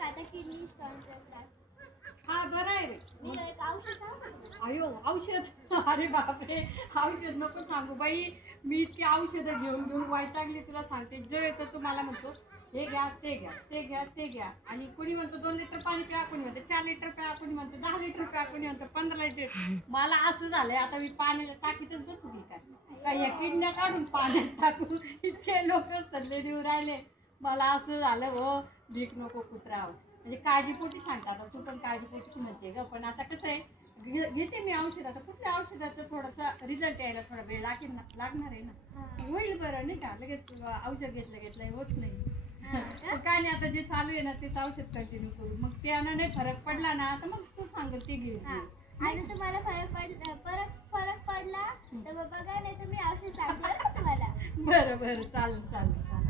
का आता किडनी स्टोनचा त्रास? हा बरं आहे. मी एक औषध सांगू? अयो औषध, अरे बापरे, औषध नको सांगू बाई. मी इतकी औषधं घेऊन घेऊन वैतागली तुला सांगते. जे येतं तुम्हाला म्हणतो हे घ्या ते घ्या ते घ्या ते घ्या, आणि कोणी म्हणतो 2 लिटर पाणी प्या, कोणी म्हणतो 4 लिटर प्या, कोणी म्हणतो 10 लिटर प्या, कोणी म्हणतो 15 लिटर. मला असं झालंय आता मी पाण्याला टाकीतच बसू की काय या किडन्या काढून पाण्यात टाकून इतके लोक सल्ले देऊ राहिले. मला असं झालं हो, भीक नको कुत्राव. म्हणजे काळजीपोटी सांगतात. आता तू पण काळजीपोटीच म्हणते ग, पण आता कसं आहे घेते मी औषध. आता कुठल्या औषधाचा थोडासा रिझल्ट यायला थोडा वेळ लागणार आहे ना. होईल बरं नाही का, लगेच औषध घेतलं होत नाही. काय नाही, आता जे चालू आहे ना तेच औषध कंटिन्यू करू. मग त्यानं नाही फरक पडला ना तर मग तू सांगेल ते घे. आणि तुम्हाला फरक पडला तर मग बघा, नाही तर मी औषध सांगणार तुम्हाला. बरं चालेल.